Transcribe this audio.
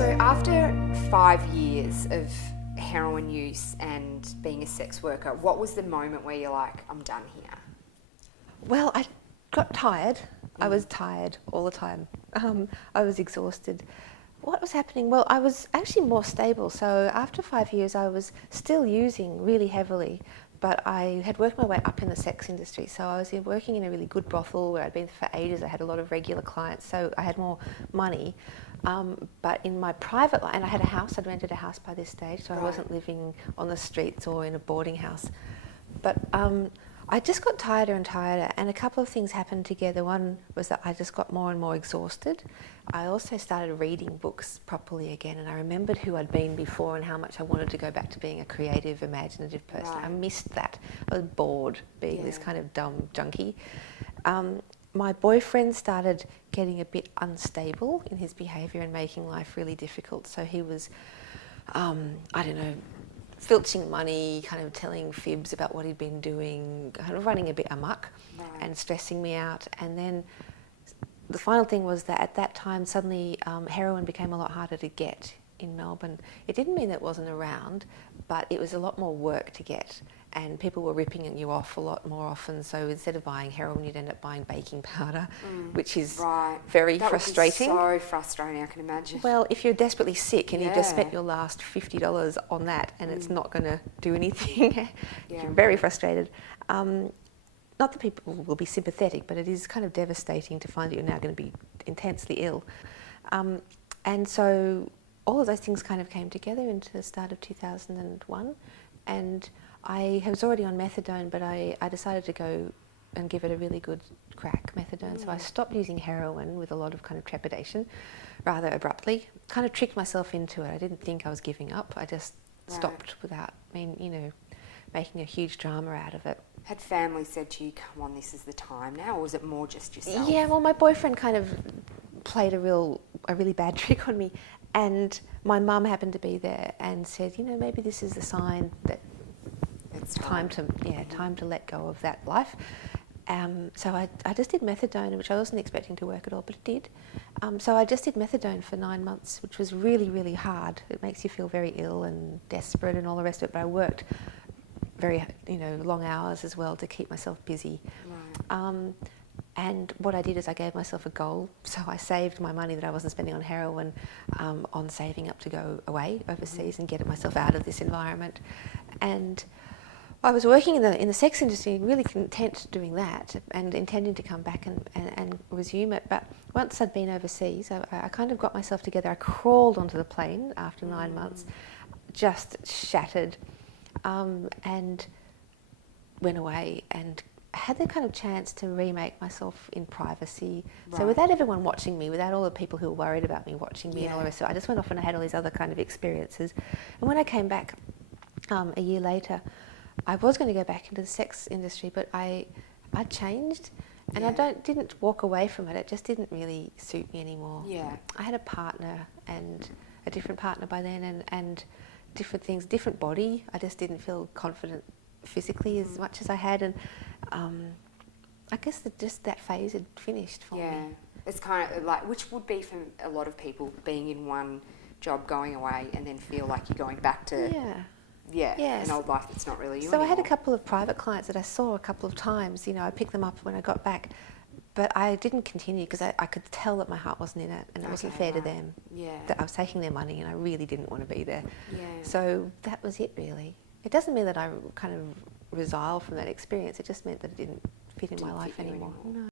So after 5 years of heroin use and being a sex worker, what was the moment where you're like, I'm done here? Well, I got tired. I was tired all the time. I was exhausted. What was happening? Well, I was actually more stable. So after 5 years, I was still using really heavily, but I had worked my way up in the sex industry. So I was working in a really good brothel where I'd been for ages. I had a lot of regular clients, so I had more money. But in my private life, and I had a house, I'd rented a house by this stage, so I wasn't living on the streets or in a boarding house. But I just got tireder and tireder, and a couple of things happened together. One was that I just got more and more exhausted. I also started reading books properly again, and I remembered who I'd been before and how much I wanted to go back to being a creative, imaginative person. Right. I missed that. I was bored being this kind of dumb junkie. My boyfriend started getting a bit unstable in his behaviour and making life really difficult. So he was, I don't know, filching money, kind of telling fibs about what he'd been doing, kind of running a bit amok and stressing me out. And then the final thing was that at that time, suddenly heroin became a lot harder to get in Melbourne. It didn't mean that it wasn't around, but it was a lot more work to get. And people were ripping you off a lot more often. So instead of buying heroin, you'd end up buying baking powder, which is very frustrating. That would be so frustrating, I can imagine. Well, if you're desperately sick and you've just spent your last $50 on that and it's not going to do anything, you're very frustrated. Not that people will be sympathetic, but it is kind of devastating to find that you're now going to be intensely ill. And so all of those things kind of came together into the start of 2001. And I was already on methadone, but I decided to go and give it a really good crack, methadone. So I stopped using heroin with a lot of kind of trepidation, rather abruptly. Kind of tricked myself into it. I didn't think I was giving up. I just stopped without, making a huge drama out of it. Had family said to you, come on, this is the time now, or was it more just yourself? Yeah, well, my boyfriend kind of played a really bad trick on me, and my mum happened to be there and said, maybe this is the sign that it's time to let go of that life. So I just did methadone, which I wasn't expecting to work at all, but it did. So I just did methadone for 9 months, which was really, really hard. It makes you feel very ill and desperate and all the rest of it, but I worked very, long hours as well to keep myself busy. Right. And what I did is I gave myself a goal. So I saved my money that I wasn't spending on heroin on saving up to go away overseas and get myself out of this environment. And I was working in the sex industry, really content doing that and intending to come back and resume it. But once I'd been overseas, I kind of got myself together. I crawled onto the plane after 9 months, just shattered, and went away and had the kind of chance to remake myself in privacy. So without everyone watching me, without all the people who were worried about me watching me and all the rest of it, I just went off and I had all these other kind of experiences. And when I came back a year later, I was going to go back into the sex industry, but I changed, and I didn't walk away from it. It just didn't really suit me anymore. Yeah, I had a partner and a different partner by then, and different things, different body. I just didn't feel confident physically as much as I had, and I guess that phase had finished for me. Yeah, it's kind of like, which would be for a lot of people, being in one job, going away, and then feel like you're going back to an old life that's not really you anymore. I had a couple of private clients that I saw a couple of times. I picked them up when I got back, but I didn't continue because I could tell that my heart wasn't in it, and it wasn't fair to them. Yeah, that I was taking their money, and I really didn't want to be there. Yeah. So that was it, really. It doesn't mean that I kind of resiled from that experience. It just meant that it didn't fit in my life anymore. No.